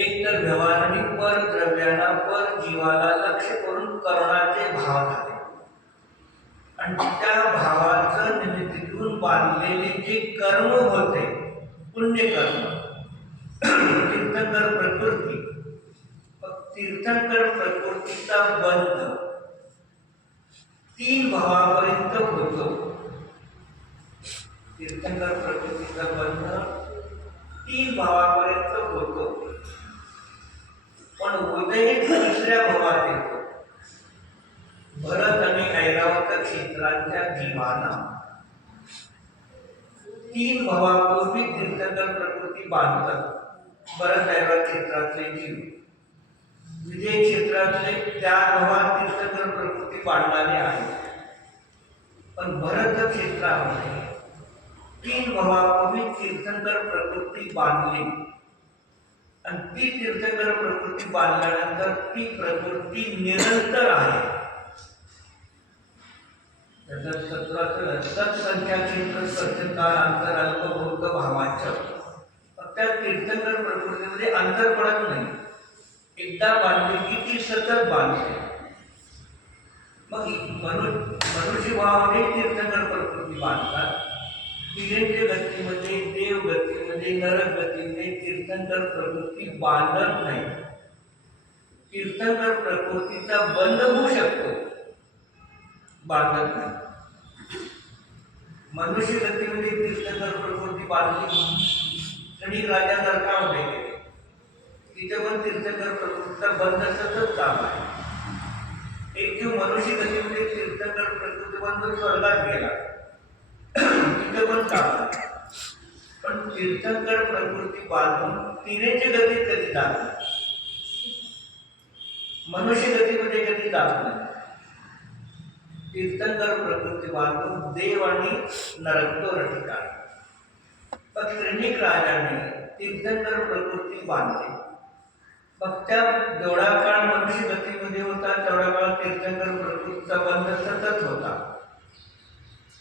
एक तर व्यवहाराने पर द्रव्याला पर जीवाला लक्ष करून कर्णाचे भाव झाले आणि त्या भावाचं निमित्तीतून बांधलेले जे कर्म होते पुण्यकर्म तीर्थंकर प्रकृती, तीर्थंकर प्रकृतीचा बंध तीन भावापर्यंत होतो. तीर्थंकर प्रकृतीचा बंध तीन भावापर्यंत होतो, पण उदय तिसऱ्या भावात येतो. भरत आणि ऐरावत क्षेत्रांच्या जीवाना तीन भावापूर्वी तीर्थंकर प्रकृती बांधतात. भरत ऐरावत क्षेत्रातले जीव विजय क्षेत्रातले 4 भावात तीर्थंकर प्रकृती बांधणारे आहेत. पण भरत क्षेत्रामध्ये 3 भावापूर्वी तीर्थंकर प्रकृती बांधली आणि ती तीर्थंकर प्रकृती बांधल्यानंतर ती प्रकृती निरंतर आहे. सत्संख्या क्षेत्र सत्यकाळ अंतर अल्पभूत भावाच्या त्या तीर्थंकर प्रकृतीमध्ये अंतर पडत नाही. एकदा बांधली की ती सतत बांधते. मग मनुष्य भावाने तीर्थंकर प्रकृती बांधतात. तिघेंच्या गतीमध्ये देव गतीमध्ये नरक गतीमध्ये तीर्थंकर प्रकृती बांधत नाही. तीर्थंकर प्रकृतीचा बंध होऊ शकतो, बांधत नाही. मनुष्य गतीमध्ये तीर्थंकर प्रकृती बांधली आणि राजा नरकामध्ये गेले, तिथे पण तीर्थंकर प्रकृतीचा बंध सतत चालू आहे. एक जीव मनुष्य गतीमध्ये तीर्थंकर प्रकृती बंध स्वर्गात गेला, तिथे पण चालू आहे. पण तीर्थंकर प्रकृती बांधून तिनेच्या गतीत कधी जात नाही, मनुष्य गतीमध्ये कधी जात नाही. तीर्थंकर प्रकृती बांधून देव आणि नरकतो ठिकाणी. पण त्रिणिक राजाने तीर्थंकर प्रकृती बांधली. मग त्या जेवढा काळ मनुष्य गतीमध्ये होता तेवढा काळ तीर्थंकर प्रकृतीचा बंध सतत होता.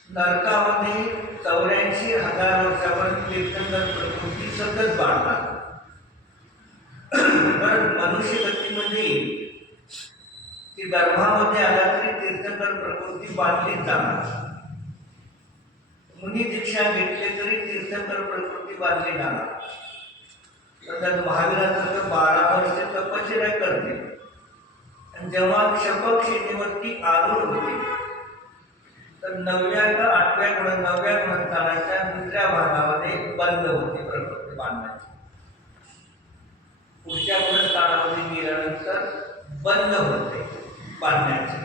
नरकामध्ये 84,000 वर्षापर्यंत तीर्थंकर प्रकृती सतत बांधतात. पण मनुष्य गतीमध्ये ती गर्भामध्ये आला तरी तीर्थंकर प्रकृती बांधली जाणार. मुनी दीक्षा घेतली तरी तीर्थंकर प्रकृती बांधली जाणार. तर महावीरासारखं 12 वर्ष तपश्चर्या करते आणि जेव्हा क्षपक शेतीवरती आरूढ होते तर 9व्या का 8व्या गुणस्थानाच्या दुसऱ्या भागामध्ये बंद होते प्रकृती बांधण्याची. पुढच्या गुणस्थानामध्ये गेल्यानंतर बंद होते बांधण्याची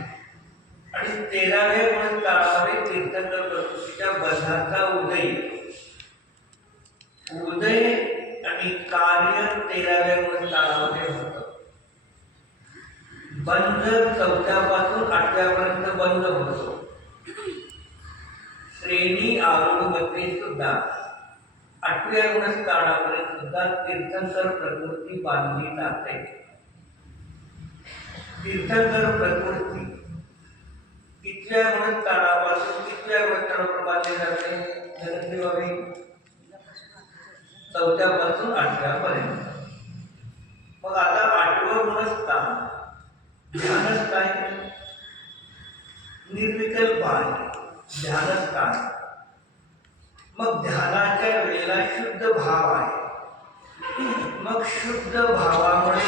आणि 13व्या गुणस्थानामध्ये तीर्थंकर प्रकृतीच्या बंधाचा उदय आणि कार्य 13व्या गुणस्थानामध्ये होतं. बंध 4थ्या पासून 8व्या पर्यंत बंद होतो. श्रेणी आरूढमध्ये सुद्धा 8व्या गुणस्थानापर्यंत सुद्धा तीर्थंकर प्रकृती बांधली जाते. तीर्थंकर प्रकृती कितव्या गुणस्थानापासून कितव्या गुणस्थानापर्यंत बांधली जाते? धनंजय बाबी 4थ्या पासून 8व्या पर्यंत. मग आता 8वं गुणस्थान ध्यानस्थान, निर्विकल्प आहे ध्यानस्थान. मग ध्यानाच्या वेळेला शुद्ध भाव आहे. मग शुद्ध भावामुळे